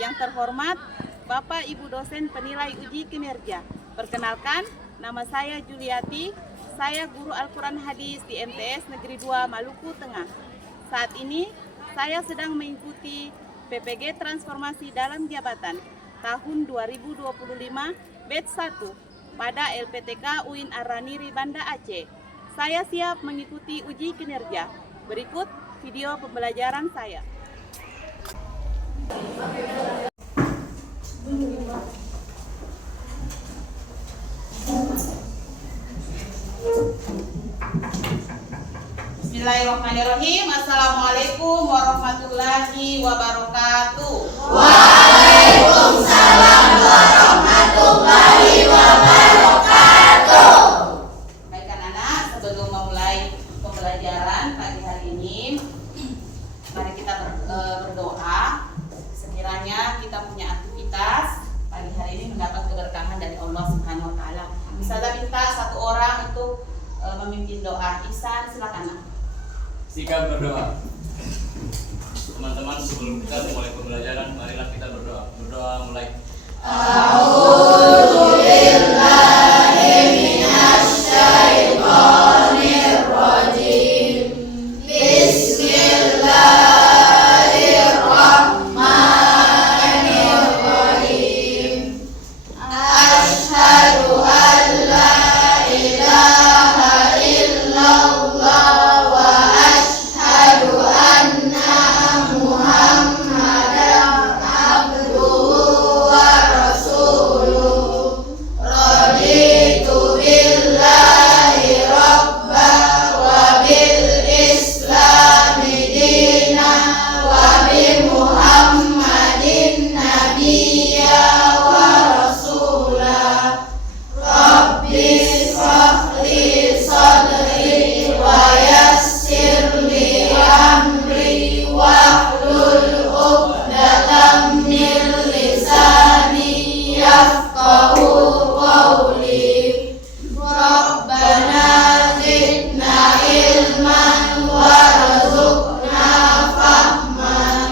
Yang terhormat Bapak Ibu dosen penilai uji kinerja. Perkenalkan, nama saya Juliati. Saya guru Al-Quran Hadis di MTS Negeri 2 Maluku Tengah. Saat ini saya sedang mengikuti PPG Transformasi dalam Jabatan tahun 2025 batch 1 pada LPTK UIN Ar-Raniri Banda Aceh. Saya siap mengikuti uji kinerja. Berikut video pembelajaran saya. Bismillahirrahmanirrahim. Assalamualaikum warahmatullahi wabarakatuh. Waalaikumsalam warahmatullahi wabarakatuh. Baik anak-anak, sebelum memulai pembelajaran pagi hari ini, mari kita berdoa. Sekiranya kita punya aktivitas pagi hari ini mendapat keberkahan dari Allah Subhanahu wa taala. Misalnya minta satu orang untuk memimpin doa. Ihsan, silakan Nak. Sikap berdoa. Teman-teman, sebelum kita memulai pembelajaran, marilah kita berdoa. Berdoa mulai. A'udzubillahi minasyaitonirrajim. Bismillahirrahmanirrahim. Asyhadu an la ilaha illallah wa asyhadu anna Muhammadan abduhu wa rasuluh. Raditu billahi rabba wa bil islami dina wa bi Muhammadin nabiyya wa rasulah. Rabbi shrah li sadri wa yassir li amri wahlul 'uqdatam min lisani yafqahu qawli. Rabbana zidna ilman warzuqna fahman.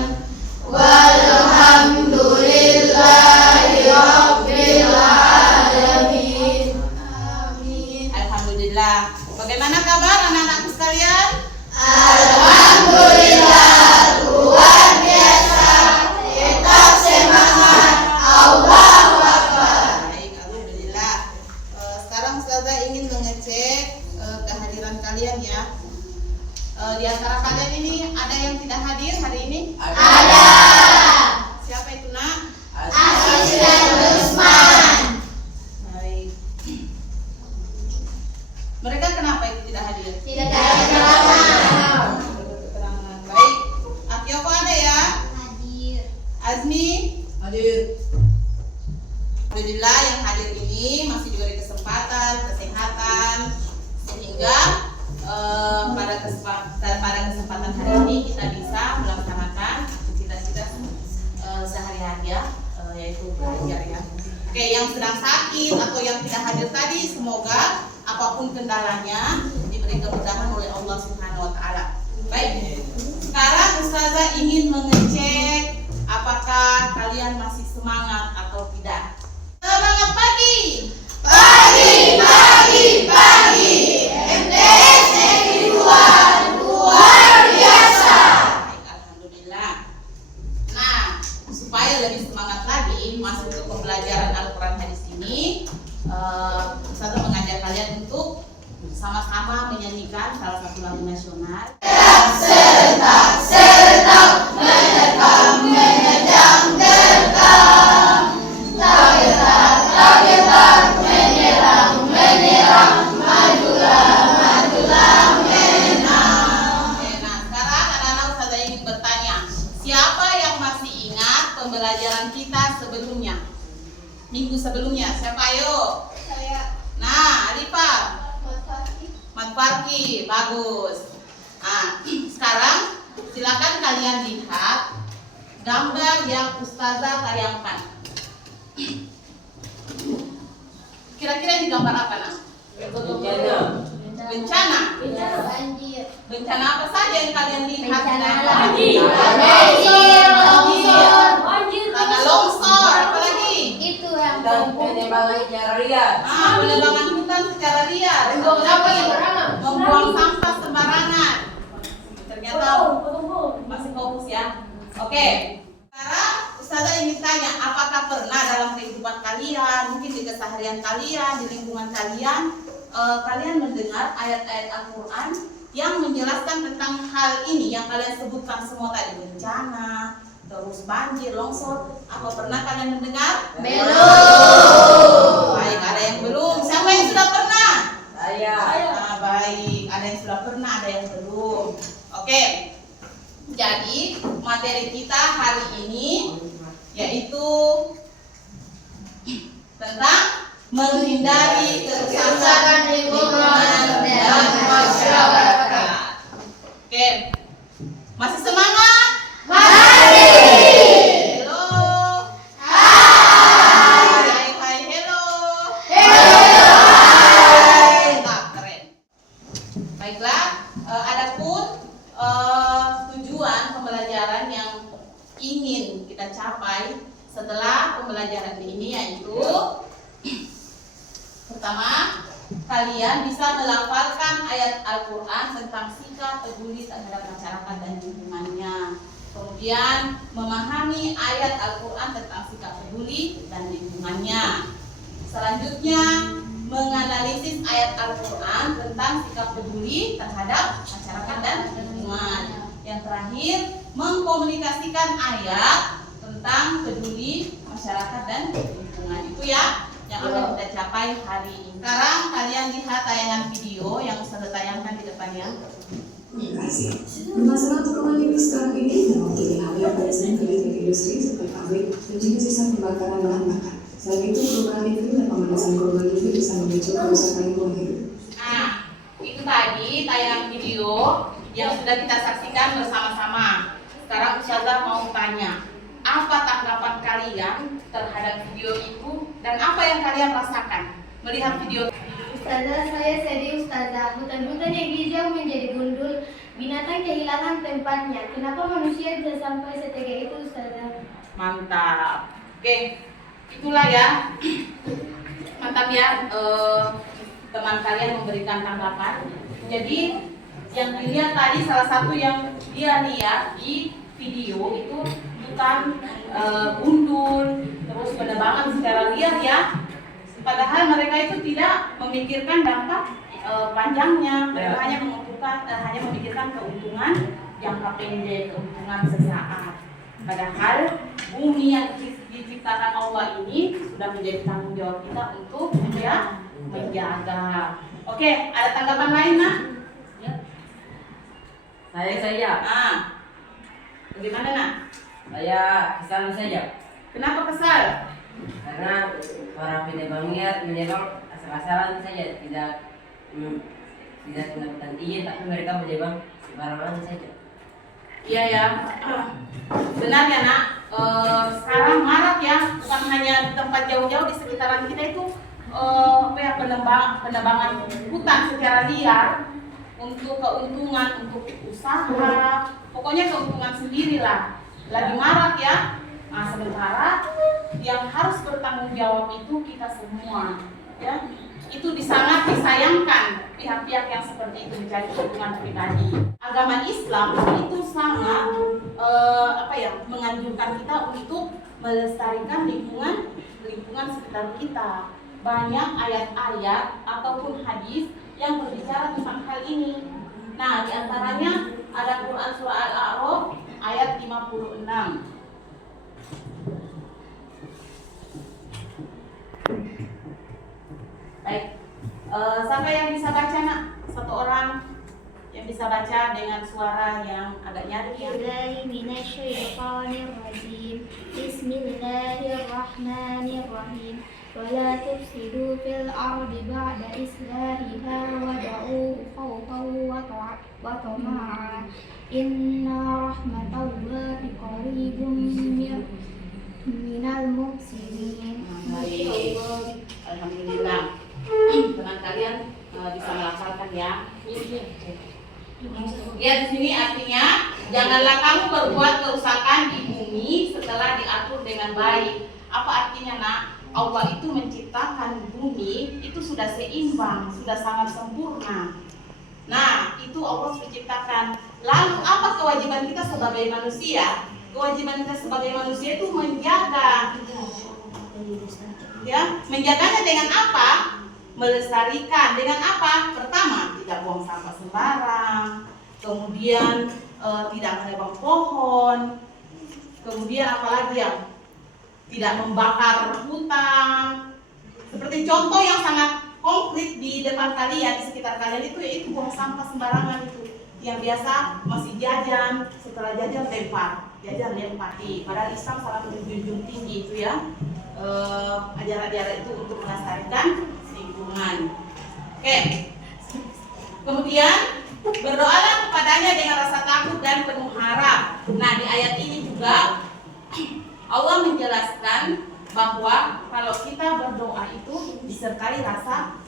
Walhamdulillahi rabbil alamin. Amin. Alhamdulillah. Bagaimana kabar anak-anakku sekalian? Alhamdulillah, luar biasa. Tetap semangat. Allahu Akbar. Baik, alhamdulillah. Sekarang Ustazah ingin mengecek kehadiran kalian ya. Di antara kalian ini ada yang tidak hadir hari ini? Ada Siapa itu Nak? Asisten Rusman. Baik. Mereka kenapa itu tidak hadir? Tidak ada keterangan. Keterangan. Baik. Akioko ada ya? Hadir. Azmi? Hadir. Alhamdulillah yang hadir ini masih diberi kesempatan, kesehatan, sehingga pada kesempatan hari ini kita bisa melaksanakan cita-cita sehari-hari ya, yaitu belajar ya. Oke, yang sedang sakit atau yang tidak hadir tadi, semoga apapun kendalanya diberi kemudahan oleh Allah Subhanahu wa taala. Baik. Sekarang Ustazah ingin mengecek apakah kalian masih semangat atau tidak. Semangat pagi. Pagi, pagi, pagi. MTS Negeri 2 luar biasa. Baik, alhamdulillah. Nah, supaya lebih semangat lagi masuk ke pembelajaran Al-Quran Hadis ini, Ustazah mengajak kalian untuk sama-sama menyanyikan salah satu lagu nasional. Serentak, serentak, menerkam, menedang, terkam. Tagetar, tagetar, menyerang, menyerang. Majulah, majulah, menang. Oke, nah sekarang anak-anak Ustazah ingin bertanya, siapa yang masih ingat pembelajaran kita sebelumnya? Minggu sebelumnya, siapa ayo? Saya Nah, Alifah, Fatih. Mat Farki, bagus. Nah, sekarang silakan kalian lihat gambar yang Ustazah tayangkan. Kira-kira ini gambar apa, Nak? Bencana. Bencana. Banjir. Bencana apa saja yang kalian lihat? Bencana Gambar? banjir, longsor, Tanah penebangan secara liar. Penebangan hutan secara liar. Membuang sampah sembarangan. Membuang sampah sembarangan. Ternyata masih fokus ya. Oke. Sekarang Ustazah ingin tanya, apakah pernah dalam kehidupan kalian, mungkin di keseharian kalian, di lingkungan kalian, kalian mendengar ayat-ayat Al-Quran yang menjelaskan tentang hal ini yang kalian sebutkan semua tadi, bencana, terus banjir, longsor? Apa pernah kalian mendengar? Belum. Baik, ada yang belum. Siapa yang sudah pernah? Saya. Baik, ada yang sudah pernah, ada yang belum. Oke. Jadi materi kita hari ini yaitu tentang menghindari kerusakan lingkungan dan masyarakat. Oke, masih semangat? Hello. Hai. Hai, hello. Mantap, keren. Baiklah, adapun tujuan pembelajaran yang ingin kita capai setelah pembelajaran ini yaitu pertama, kalian bisa melafalkan ayat Al-Quran tentang sikap peduli terhadap masyarakat dan lingkungannya. Kemudian memahami ayat Al-Quran tentang sikap peduli dan lingkungannya. Selanjutnya menganalisis ayat Al-Quran tentang sikap peduli terhadap masyarakat dan lingkungan. Yang terakhir, mengkomunikasikan ayat tentang peduli masyarakat dan lingkungan. Itu ya yang akan kita capai hari ini. Sekarang kalian lihat tayangan video yang sudah tayangkan di depannya. Terima kasih. Permasalahan perkembangan lingkungan sekarang ini memang tidak hanya pada sektor industri seperti pabrik dan juga sisa pembakaran bahan bakar. Selain itu, perubahan iklim dan pemanasan global juga bisa memicu kerusakan lingkungan hidup. Nah, itu tadi tayangan video yang sudah kita saksikan bersama-sama. Sekarang Ustazah mau tanya, apa tanggapan kalian terhadap video itu dan apa yang kalian rasakan melihat video? Ustazah, saya sedih Ustazah. Hutan-hutan yang hijau menjadi gundul, binatang kehilangan tempatnya. Kenapa manusia bisa sampai setega itu Ustazah? Mantap. Oke, itulah ya. Mantap ya, teman kalian memberikan tanggapan. Jadi yang dilihat tadi salah satu yang dia lihat di video itu hutan gundul, terus penebangan secara liar ya. Padahal mereka itu tidak memikirkan dampak panjangnya, mereka hanya memikirkan keuntungan jangka pendek, keuntungan sesaat. Padahal bumi yang diciptakan Allah ini sudah menjadi tanggung jawab kita untuk menjaga. Oke, ada tanggapan lain, Nak? Ya. Saya. Bagaimana, Nak? Saya kesal saja. Kenapa kesal? Karena para penebangnya menebang asal-asalan saja, tidak mendapatkan izin, tapi mereka menebang sembarangan saja. Iya ya, benar ya Nak. Sekarang marak ya, bukan hanya di tempat jauh-jauh di sekitaran kita itu penebangan hutan secara liar untuk keuntungan, untuk usaha, pokoknya keuntungan sendiri lah. Lagi marak ya. Nah, sementara yang harus bertanggung jawab itu kita semua, ya. Itu sangat disayangkan pihak-pihak yang seperti itu mencari keuntungan pribadi. Agama Islam itu sangat menganjurkan kita untuk melestarikan lingkungan sekitar kita. Banyak ayat-ayat ataupun hadis yang berbicara tentang hal ini. Nah, diantaranya ada Quran surah Al-A'raf ayat 56. Baik, siapa yang bisa baca, Nak? Satu orang yang bisa baca dengan suara yang agak nyaring ya. Bismillahirrahmanirrahim. Wala tufsidu fil ardi ba'da islahiha wad'uhu khawfan wa tama'an. Inna rahmatallahi qaribun minal muhsinin. Alhamdulillah. Teman kalian bisa melafalkan ya. Ya, di sini artinya janganlah kamu berbuat kerusakan di bumi setelah diatur dengan baik. Apa artinya, Nak? Allah itu menciptakan bumi itu sudah seimbang, sudah sangat sempurna. Nah, itu Allah sudah ciptakan. Lalu apa kewajiban kita sebagai manusia? Kewajiban kita sebagai manusia itu menjaga. Ya, menjaganya dengan apa? Melestarikan dengan apa? Pertama, tidak buang sampah sembarang. Kemudian tidak menebang pohon. Kemudian apalagi yang tidak membakar hutan. Seperti contoh yang sangat konkret di depan kalian, di sekitar kalian itu yaitu buang sampah sembarangan itu. Yang biasa masih jajan, setelah jajan lempar, padahal Islam sangat menjunjung tinggi itu ya, ajaran-ajaran itu untuk melestarikan lingkungan. Oke. Kemudian berdoalah kepadanya dengan rasa takut dan penuh harap. Nah, di ayat ini juga Allah menjelaskan bahwa kalau kita berdoa itu disertai rasa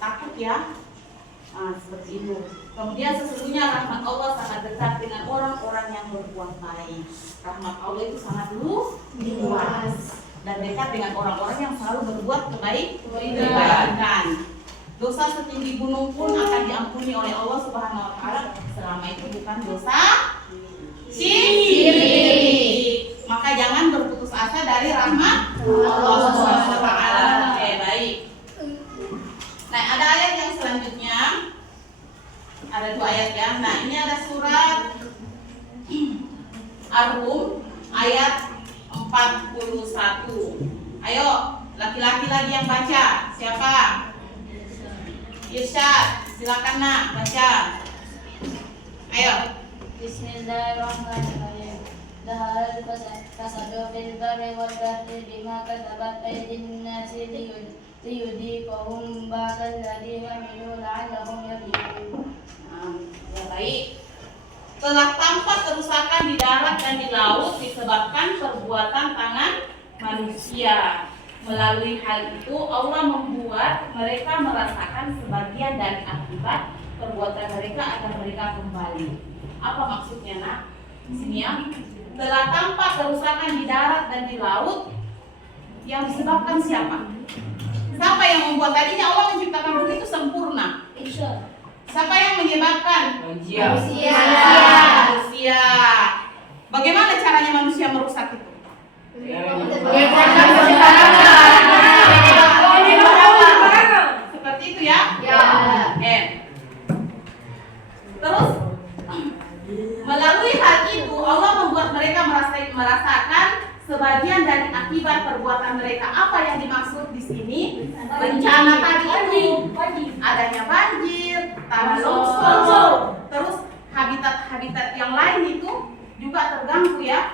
takut ya. Nah, seperti itu. Kemudian sesungguhnya rahmat Allah sangat dekat dengan orang-orang yang berbuat baik. Rahmat Allah itu sangat luas dan dekat dengan orang-orang yang selalu berbuat kebaikan. Dosa setinggi gunung pun akan diampuni oleh Allah Subhanahu wa taala selama itu bukan dosa syirik. Maka jangan berputus asa dari rahmat Allah Subhanahu wa taala. Oke, baik. Nah, ada ayat yang selanjutnya. Ada 2 ayat ya. Nah, ini ada surat Ar-Rum ayat 41. Ayo, laki-laki lagi yang baca. Siapa? Irsyad, silakan nak baca. Ayo. Bismillahirrahmanirrahim. Dahal fasadu fil barri wal bahri bima kasabat aydin nasi liyudhiqahum ba'dal ladzi 'amilu la'allahum yarji'un. Ya, baik. Telah tampak kerusakan di darat dan di laut disebabkan perbuatan tangan manusia. Melalui hal itu Allah membuat mereka merasakan sebagian dari akibat perbuatan mereka agar mereka kembali. Apa maksudnya nak? Di sini ya. Telah tampak kerusakan di darat dan di laut yang disebabkan siapa? Siapa yang membuat? Tadinya Allah menciptakan bumi itu sempurna. Siapa yang menyebabkan? Manusia. Bagaimana caranya manusia merusak itu? Seperti itu ya? Oke. Terus melalui hal itu Allah membuat mereka merasakan sebagian dari akibat perbuatan mereka. Apa yang dimaksud di sini? Bencana tadi itu, adanya banjir, tanah longsor, terus habitat yang lain itu juga terganggu ya.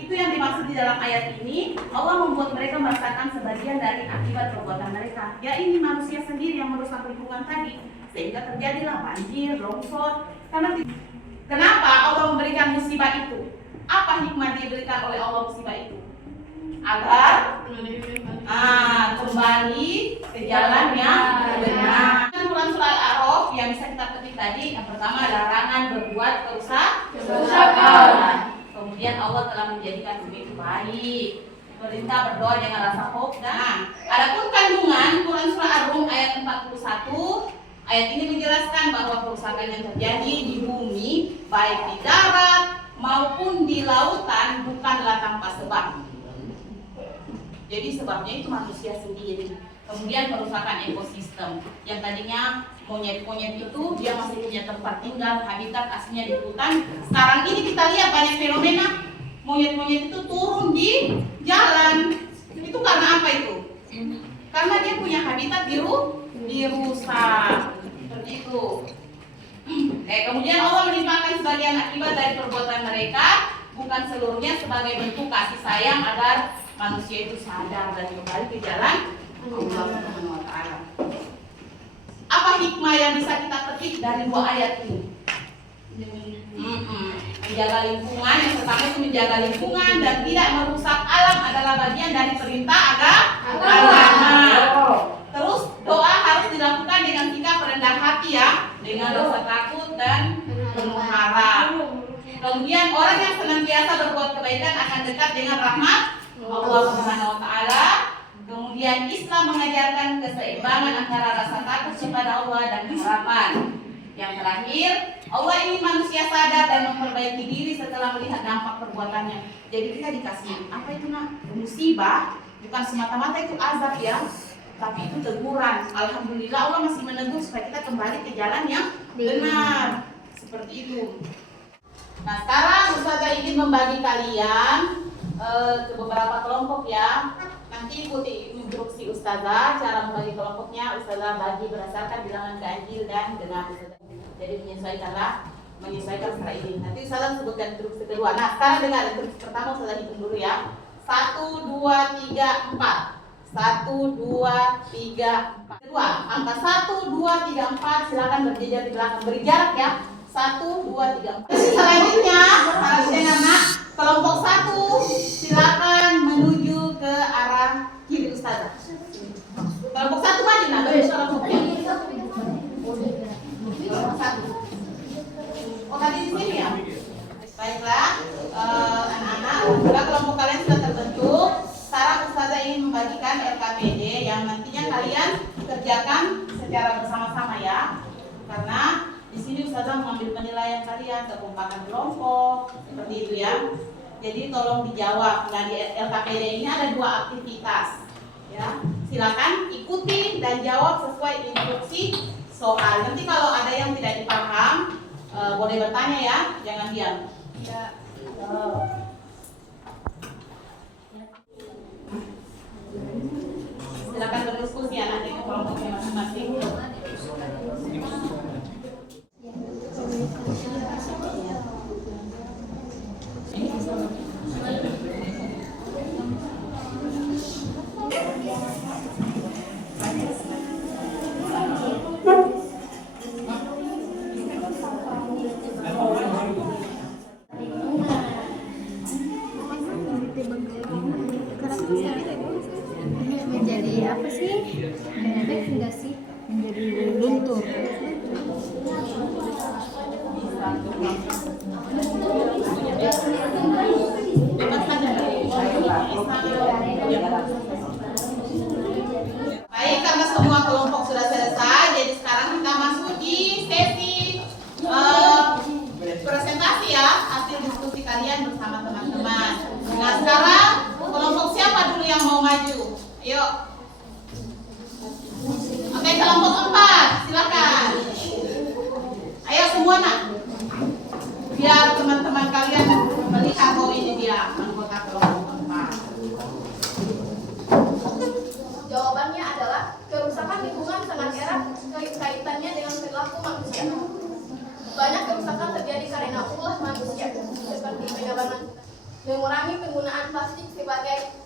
Itu yang dimaksud di dalam ayat ini. Allah membuat mereka merasakan sebagian dari akibat perbuatan mereka. Ya, ini manusia sendiri yang merusak lingkungan tadi, sehingga terjadilah banjir, longsor. Kenapa Allah memberikan musibah itu? Apa hikmah diberikan oleh Allah musibah itu? Agar kembali ke jalan yang benar. Quran surah Al-A'raf yang bisa kita petik tadi, yang pertama larangan berbuat kerusakan. Kemudian Allah telah menjadikan bumi itu baik. Perintah berdoa dengan rasa hope. Nah, adapun kandungan Quran surah Ar-Rum ayat 41, ayat ini menjelaskan bahwa kerusakan yang terjadi di bumi, baik di darat maupun di lautan, bukanlah tanpa sebab. Jadi sebabnya itu manusia sendiri. Kemudian perusakan ekosistem. Yang tadinya monyet-monyet itu dia masih punya tempat tinggal, habitat aslinya di hutan. Sekarang ini kita lihat banyak fenomena monyet-monyet itu turun di jalan. Itu karena apa itu? Karena dia punya habitat dirusak. Seperti itu. Kemudian Allah menimpakan sebagian akibat dari perbuatan mereka, bukan seluruhnya, sebagai bentuk kasih sayang agar manusia itu sadar dan kembali ke jalan Allah Subhanahu wa taala. Apa hikmah yang bisa kita petik dari 2 ayat ini? Menjaga lingkungan, yang pertama itu menjaga lingkungan dan tidak merusak alam adalah bagian dari perintah agama. Terus doa harus dilakukan dengan sikap rendah hati ya, dengan rasa takut dan penuh harap. Kemudian orang yang senantiasa berbuat kebaikan akan dekat dengan rahmat Allah Subhanahu wa taala. Kemudian Islam mengajarkan keseimbangan antara rasa takut kepada Allah dan harapan. Yang terakhir, Allah ingin manusia sadar dan memperbaiki diri setelah melihat dampak perbuatannya. Jadi kita dikasih apa itu nak? Musibah, bukan semata-mata itu azab ya, tapi itu teguran. Alhamdulillah Allah masih menegur supaya kita kembali ke jalan yang benar. Seperti itu. Nah sekarang Ustazah ingin membagi kalian ke beberapa kelompok ya. Nanti ikuti instruksi Ustazah, cara membagi kelompoknya Ustazah bagi berdasarkan bilangan ganjil dan genap. Jadi menyesuaikan secara ini. Nanti Ustazah sebutkan instruksi kedua. Nah sekarang dengar instruksi pertama Ustazah hitung dulu ya. 1, 2, 3, 4. 1, 2, 3, 4. Kedua, angka 1, 2, 3, 4 silakan berjejer di belakang, beri jarak ya. 1, 2, 3, 4. Selanjutnya, anak kelompok 1 silakan menuju ke arah kiri Ustazah. Kelompok 1 maju nah, beri kelompoknya. Kelompok 1. Oh tadi di sini ya. Baiklah, anak-anak, jika kelompok kalian sudah terbentuk, sekarang Ustazah ingin membagikan LKPD yang nantinya kalian kerjakan secara bersama-sama ya. Karena di sini Ustazah mengambil penilaian kalian, kekompakan kelompok, seperti itu ya. Jadi tolong dijawab. Nah di LKPD ini ada 2 aktivitas ya. Silakan ikuti dan jawab sesuai instruksi soal. Nanti kalau ada yang tidak dipaham, boleh bertanya ya, jangan diam. Ya. Silakan berdiskusi anak dengan kelompoknya masing-masing. Menjadi apa sih? Bebek enggak sih? Menjadi luntur. Baik, karena semua kelompok sudah selesai, jadi sekarang kita masuk di sesi presentasi ya, hasil diskusi kalian bersama teman-teman. Nah sekarang kelompok siapa dulu yang mau maju? Ayo. Oke, kelompok 4, silakan. Ayo semua nak. Biar teman-teman kalian melihat bahwa ini dia anggota kelompok 4. Jawabannya adalah kerusakan lingkungan sangat erat kaitannya dengan perilaku manusia. Banyak kerusakan terjadi karena ulah manusia, seperti mengurangi penggunaan plastik sebagai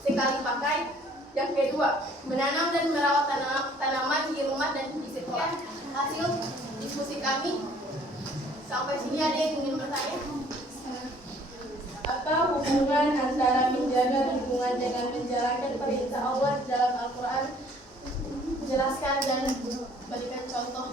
sekali pakai. Yang kedua, menanam dan merawat tanaman di rumah dan di sekolah. Hasil diskusi kami sampai sini, ada yang ingin bertanya? Apa hubungan antara menjaga lingkungan dengan menjalankan perintah Allah dalam Al-Quran? Jelaskan dan berikan contoh.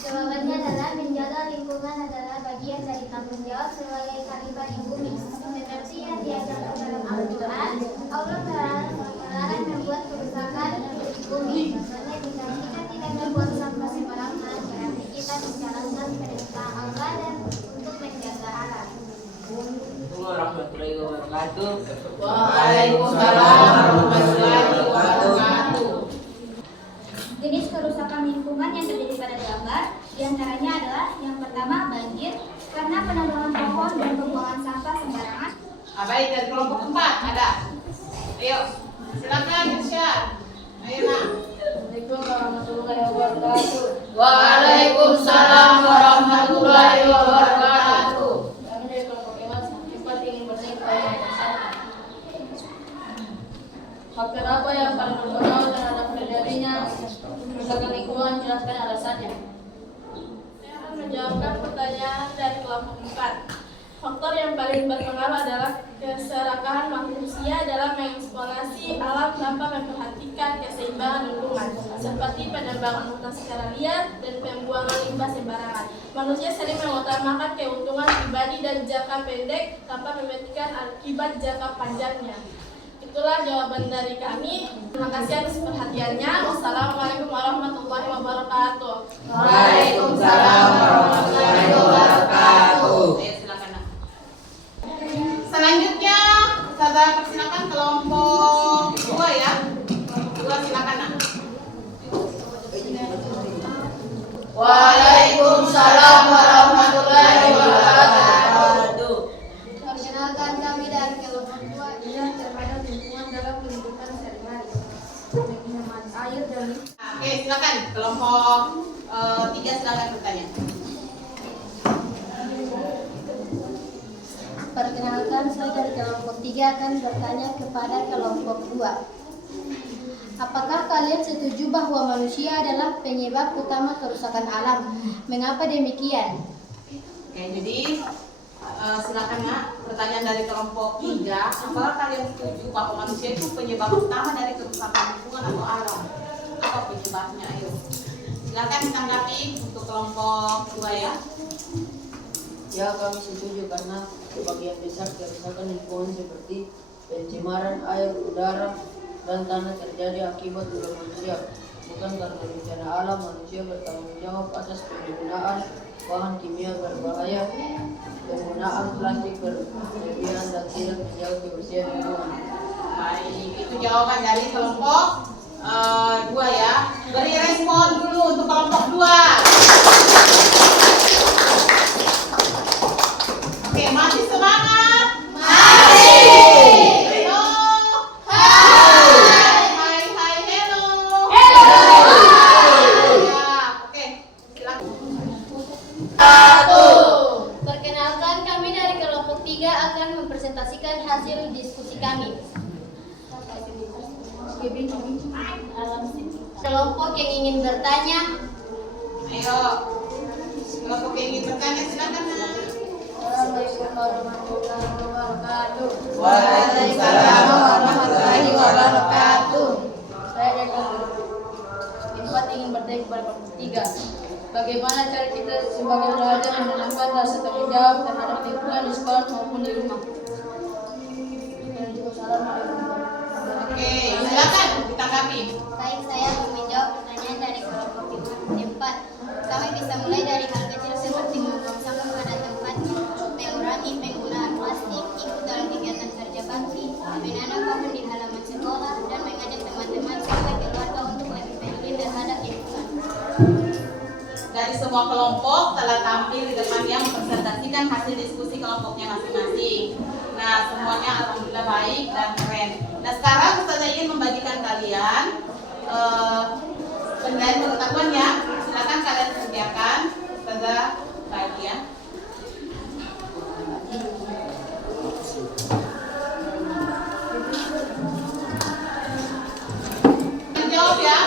Jawabannya adalah menjaga lingkungan adalah bagian dari tanggung jawab sebagai khalifah bumi. Seperti yang diajarkan dalam Al-Quran, Allah melarang membuat kerusakan di bumi. Karena jika kita tidak membuat sampah sembarangan, berarti kita menjalankan perintah Allah dan untuk menjaga alam. Assalamualaikum warahmatullahi wabarakatuh. Waalaikumsalam warahmatullahi wabarakatuh. Jenis kerusakan lingkungan yang terjadi pada gambar diantaranya adalah yang pertama banjir karena penambangan pohon dan pembuangan sampah sembarangan. Baik, dari kelompok 4 ada. Ayo, silakan Irsyad. Ayo nak. Assalamualaikum warahmatullahi wabarakatuh. Waalaikumsalam warahmatullahi wabarakatuh. Kami dari kelompok 4 ingin bertanya kepada Ustaz. Faktor apa yang paling berpengaruh terhadap terjadinya kerusakan lingkungan? Jelaskan alasannya. Saya akan menjawabkan pertanyaan dari kelompok 4. Faktor yang yang paling berpengaruh adalah keserakahan manusia dalam mengeksplorasi alam tanpa memperhatikan keseimbangan lingkungan, seperti penebangan hutan secara liar dan pembuangan limbah sembarangan. Manusia sering mengutamakan keuntungan pribadi dan jangka pendek tanpa memikirkan akibat jangka panjangnya. Itulah jawaban dari kami. Terima kasih atas perhatiannya. Wassalamualaikum warahmatullahi wabarakatuh. Waalaikumsalam warahmatullahi wabarakatuh. Silakan. Selanjutnya, saya persilakan kelompok 2 ya. Kelompok 2 silakan. Waalaikumsalam warahmatullahi wabarakatuh. Perkenalkan kami dari kelompok 2 yang terhadap lingkungan dalam kehidupan sehari-hari. Menghemat air dan Oke, silakan kelompok 3 silakan bertanya. Perkenalkan, saya dari kelompok 3 akan bertanya kepada kelompok 2. Apakah kalian setuju bahwa manusia adalah penyebab utama kerusakan alam? Mengapa demikian? Oke, jadi silakan Nak, pertanyaan dari kelompok 3. Apakah kalian setuju bahwa manusia itu penyebab utama dari kerusakan lingkungan atau alam? Apa penyebabnya? Ayo, silakan ditanggapi untuk kelompok 2 ya. Ya, kami setuju karena sebagian besar kerusakan lingkungan seperti pencemaran air, udara, dan tanah terjadi akibat ulah manusia. Bukan karena bencana alam, manusia bertanggung jawab atas penggunaan bahan kimia berbahaya, penggunaan plastik berlebihan dan tidak menjaga kebersihan lingkungan. Baik, itu jawaban dari kelompok 2 ya. Beri respon dulu untuk kelompok 2. Oke, masih semangat? Masih. Hello. Hai, hello. Hello. Ya, oke. Silakan. Perkenalkan, kami dari kelompok 3 akan mempresentasikan hasil diskusi kami. Kelompok yang ingin bertanya, Ayo. Kelompok yang ingin bertanya silakan. Assalamualaikum warahmatullahi wabarakatuh. Waalaikumsalam warahmatullahi wabarakatuh. Saya dari kelompok 4 ingin bertanya kepada kelompok 3. Bagaimana cara kita sebagai pelajar menanamkan rasa tanggung jawab terhadap lingkungan di sekolah maupun di rumah? Oke, silakan ditanggapi. baik, saya akan menjawab pertanyaan dari kelompok 4. Kami bisa mulai dari hal kecil seperti membuang sampah pada tempatnya, mengurangi penggunaan plastik, ikut dalam kegiatan kerja bakti, menanam pohon di halaman sekolah, dan mengajak teman-teman serta keluarga untuk lebih peduli terhadap lingkungan. Dari semua kelompok telah tampil di depan yang mempresentasikan hasil diskusi kelompoknya masing-masing. Nah, semuanya alhamdulillah baik dan keren. Nah, sekarang Ustazah ingin membagikan kalian penilaian pengetahuannya. Silakan kalian kerjakan. Ustazah bagi ya. Jawab ya.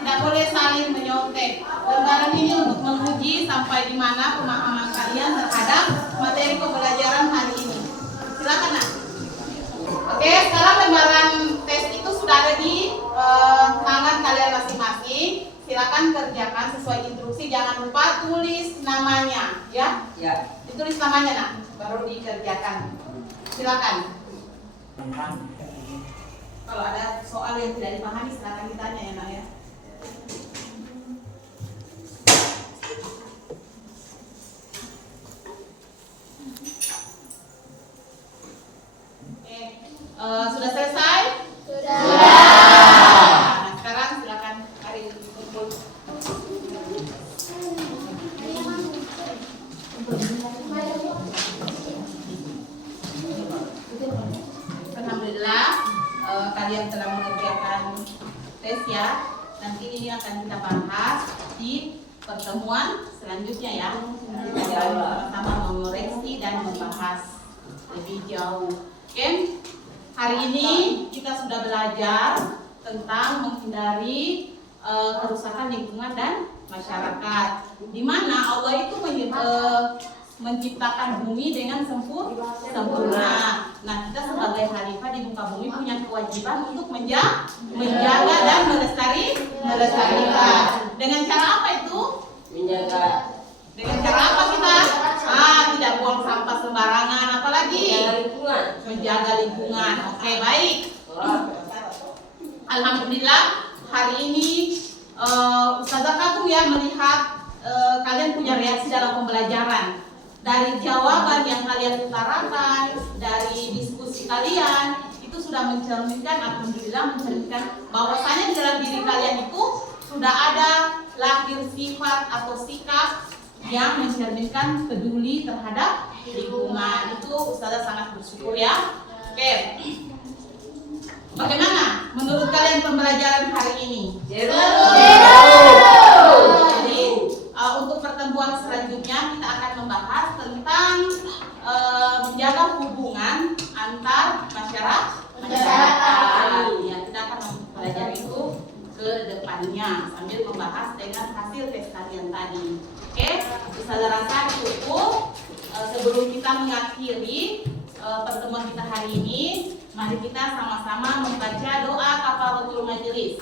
Tidak boleh saling menyontek. Lembaran ini untuk menguji sampai di mana pemahaman kalian terhadap materi pembelajaran hari ini. Silakan Nak. Oke, sekarang lembaran tes itu sudah ada di tangan kalian masing-masing. Silakan kerjakan sesuai instruksi. Jangan lupa tulis namanya, ya. Ya. Ditulis namanya Nak, baru dikerjakan. Silakan. Kalau ada soal yang tidak dipahami, silakan ditanya ya Nak ya. Sudah selesai? Sudah. Nah, sekarang silakan mari kumpul. Alhamdulillah kalian telah mengerjakan tes ya. Nanti ini akan kita bahas di pertemuan selanjutnya ya. Kita sama-sama mengoreksi dan membahas lebih jauh. Oke? Hari ini kita sudah belajar tentang menghindari kerusakan lingkungan dan masyarakat. Di mana Allah itu menciptakan bumi dengan sempurna. Nah, kita sebagai khalifah di muka bumi punya kewajiban untuk menjaga dan melestarikan. Dengan cara apa itu? Menjaga. Dengan cara apa kita? Tidak buang sampah sembarangan, apalagi menjaga lingkungan. Oke, baik. Alhamdulillah hari ini Ustazah kagum ya melihat kalian punya reaksi dalam pembelajaran. Dari jawaban yang kalian utarakan, dari diskusi kalian, itu sudah mencerminkan, alhamdulillah mencerminkan bahwasanya di dalam diri kalian itu sudah ada lahir sifat atau sikap yang mencerminkan peduli terhadap lingkungan. Itu Ustazah sangat bersyukur ya. Oke. Bagaimana menurut kalian pembelajaran hari ini? Jadi untuk pertemuan selanjutnya kita akan membahas tentang menjaga hubungan antar masyarakat. Ya, kita akan mempelajari itu ke depannya sambil membahas dengan hasil tes kalian tadi. Oke, Ustazah rasa cukup. Sebelum kita mengakhiri pertemuan kita hari ini, mari kita sama-sama membaca doa kafaratul majelis.